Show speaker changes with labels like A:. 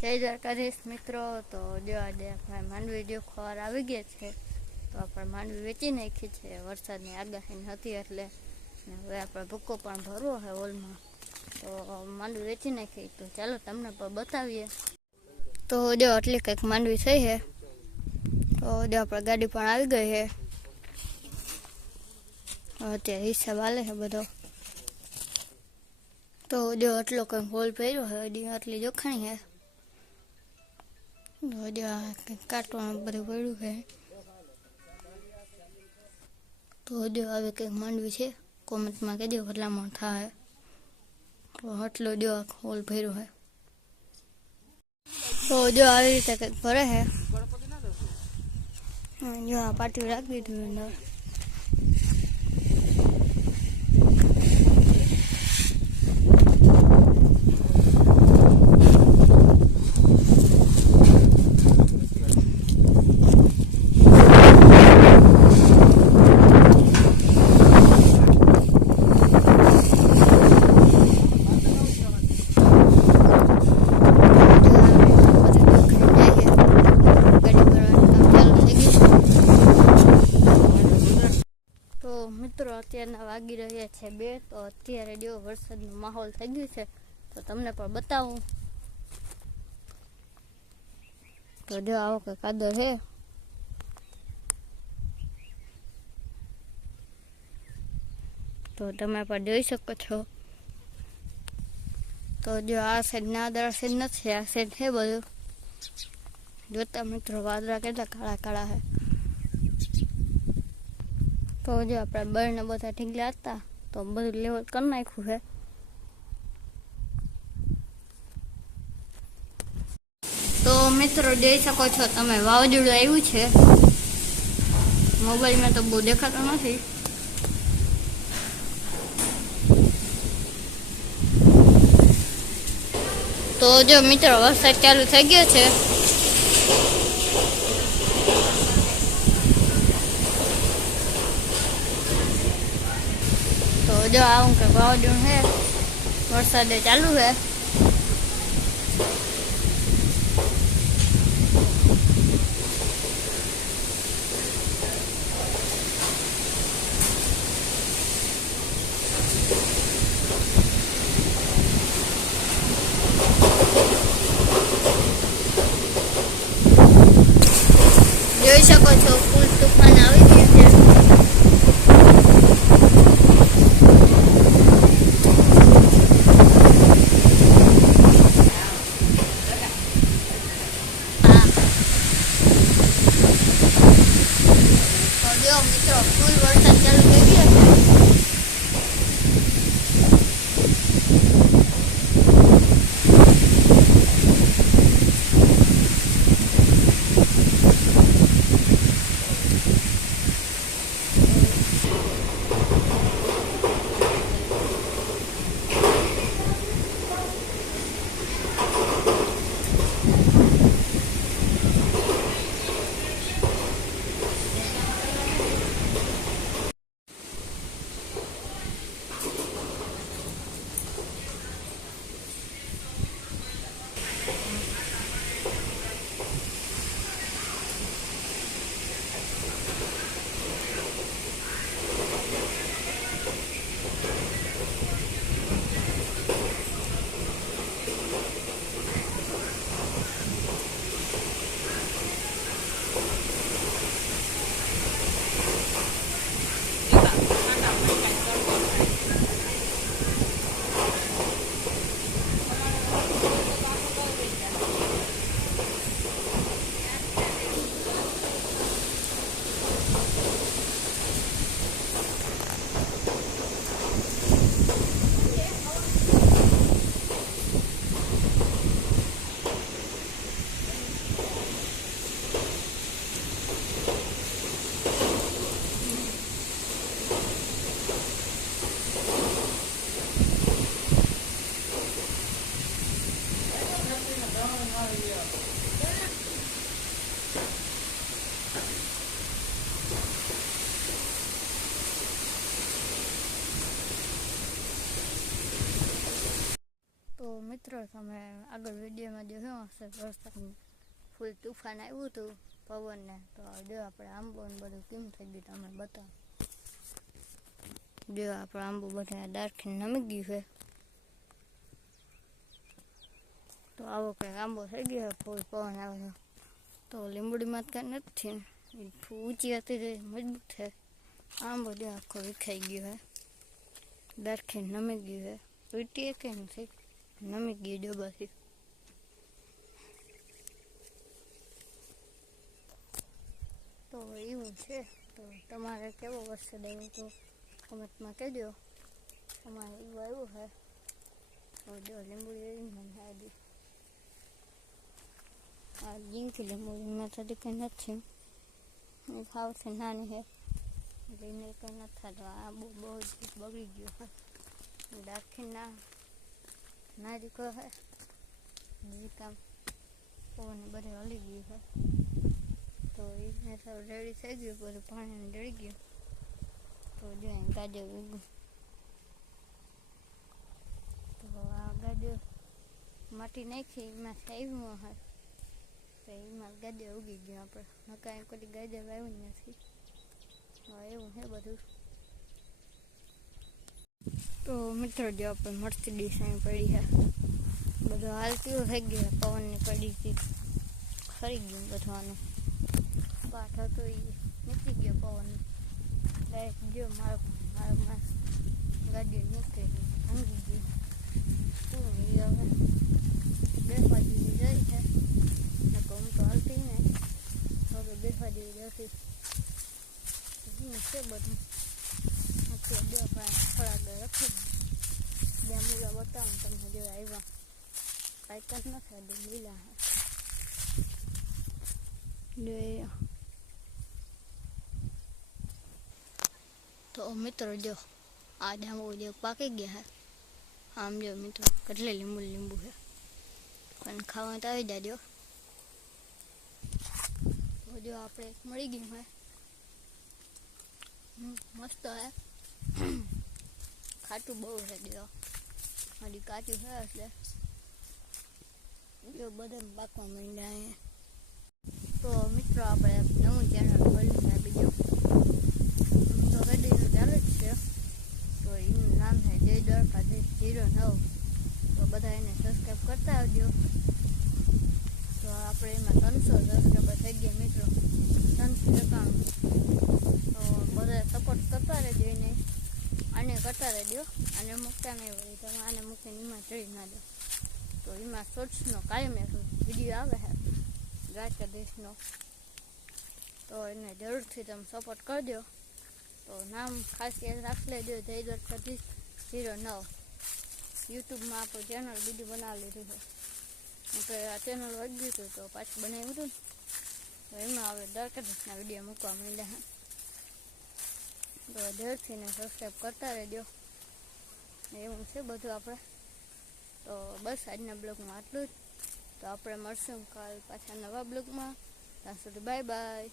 A: જય દ્વારકાધીશ મિત્રો. તો જો આજે આપણે માંડવી જો ખવાર આવી ગયા છે, તો આપણે માંડવી વેચી નાખી છે. વરસાદની આગાહી હતી એટલે ને હવે આપણે ભૂકો પણ ભરવો છે હોલમાં. તો માંડવી વેચી નાખી. તો ચાલો તમને પણ બતાવીએ. તો જો આટલી કંઈક માંડવી થઈ છે, તો જો આપણે ગાડી પણ આવી ગઈ છે. અત્યારે હિસાબ હાલે છે બધો. તો જો આટલો કંઈક હોલ પહેર્યો છે, હજી આટલી જોખાણી છે. કાટવાનું બધું પડ્યું છે. તો હજુ આવે કંઈક માંડવી છે. કોમેન્ટમાં કહેજો ભલામણ થાય. તો આટલો જો હોલ ભર્યો છે. તો જો આવી રીતે કંઈક ભરે છે. જો આ પાટી રાખી દીધું તો મિત્રો અત્યારના વાગી રહ્યા છે બે, તો અત્યારે જો વરસાદનો માહોલ થઈ ગયો છે, તો તમને પણ બતાવું. તો જો આવો કે કાદો છે. તો તમે પણ જોઈ શકો છો. તો જો આ સાઈડ ના વાદળા સાઈડ નથી, આ સાઈડ છે બધું. જોતા મિત્રો વાદળા કેટલા કાળા કાળા છે. તો જો આપણે બળને બધા ઢીંગલા હતા તો બધું લેવલ કરી નાખ્યું છે. તો મિત્રો જોઈ શકો છો તમે વાવાઝોડું આવ્યું છે. મોબાઈલમાં તો બહુ દેખાતો નથી. તો જો મિત્રો વરસાદ ચાલુ થઈ ગયો છે તો જો આવું કે વાવાઝોડું છે વરસાદે ચાલુ છે જોઈ શકો છો. મિત્રો, તમે આગળ વિડીયોમાં જોયું હશે? વરસાદનું ફૂલ તુફાન આવ્યું હતું પવનને, તો જો આપણે આંબો ને બધું કેમ થઈ ગયું તમને બતાવો. જો આપણે આંબો બધા ડાર્ખીને નમી ગયું છે. તો આવો કંઈક આંબો થઈ ગયો છે, ફૂલ પવન આવે છે. તો લીંબડીમાં તો કાંઈ નથી એ ઊંચી હતી તે મજબૂત છે. આંબો જો આખો વિખાઈ ગયો છે. ડાર્ખીને નમી ગયું છે. વીટીએ કે નથી me ગયું ડબ્બાથી તો એવું છે. તો તમારે કેવો વસ્તુ આવ્યો તો કમતમાં કહેજો. તમારે એવું આવ્યું છે. તો જો, લીંબુડી મને આવી આ જીંકી લીંબુડીમાં થતી કંઈ નથી. એ છે નાની છે. લઈને કંઈ નથી થતું. આ બહુ બહુ બગડી ગયું છે. દાખી ના નારી હે. હજી કામ પવન બધે હલી ગયું છે તો એને તો રેડી થઈ ગયું, બધું પાણી ડળી ગયું. તો જો અહીં ગાજર ઉગ્યું તો આ ગાજર માટી નાખી, એમાં આવ્યું હોય તો એમાં ગાજર ઉગી ગયું આપણે નકા કોઈ ગાજર આવ્યું નથી. એવું છે બધું. તો મિત્રો, જો આપણે મળતી ડિઝાઇન પડી છે. બધું હાલતું થઈ ગયું પવનની પડી હતી ખરી ગયું બધવાનું પાઠ હતો એ નીકળી ગયો પવન. ડાયરેક્ટ જો મારો મારો માસ. ગાડી નીકળી ભાંગી ગયું. શું એ હવે? બેસવા જેવી જાય છે. ને હું તો હાલતી ને હવે બેસવા જેવી જતી શું છે બધું. અત્યારે બે પાંચ થોડા આગળ રાખી બે મૂળા બતાવું તમને જો આવ્યા કાંઈ કંઈ નથી આ લીલા જો એ તો મિત્રો જો આ જાંબુ જે પાકી ગયા હે આમ જો મિત્રો કેટલે લીંબુ લીંબુ છે પણ ખાવા તો આવી જાજો તો જો આપણે એક મળી ગયું હે હમ, મસ્ત હે ખાટું બહુ છે જો મારી કાચું છે એટલે જો બધા પાકવા માંડ્યા તો મિત્રો, આપણે નવું ચેનલ ખોલ્યું છે, બીજું. તો ગડીનું ચાલે જ છે. તો એનું નામ છે, જય દ્વારકાધીશ જીરો નવ. તો બધા એને સબસ્ક્રાઈબ કરતા આવજો. તો આપણે એમાં ત્રણસો સબસ્ક્રાઈબર થઈ ગયા મિત્રો. ત્રણસો એકાણું. તો બધા સપોર્ટ કરતા રહેજો એને. આને કરતા રહેજો આને મૂકતા નહીં હોય તમે આને મૂકીને એમાં ચડી ના દો. તો એમાં શોર્ટ્સનો કાયમ એક વીડિયો આવે છે. દ્વારકાધીશનો તો એને જરૂરથી તમે સપોર્ટ કરજો તો નામ ખાસ યાદ રાખી લેજો. જય દ્વારકાધીશ ઝીરો નવ. યુટ્યુબમાં આપણું ચેનલ બીજું બનાવી લીધું છે તો આ ચેનલ વધ્યું હતું તો પાછું બનાવ્યું હતું ને. તો એમાં હવે દ્વારકાધીશના વીડિયો મૂકવા માંડ્યા છે. તો જરૂરથી ને સબસ્ક્રાઈબ કરતા રહેજો. એવું છે બધું આપણે. તો બસ આજના બ્લોગમાં આટલું જ. તો આપણે મળશું કાલ પાછા નવા બ્લોગમાં. ત્યાં સુધી બાય બાય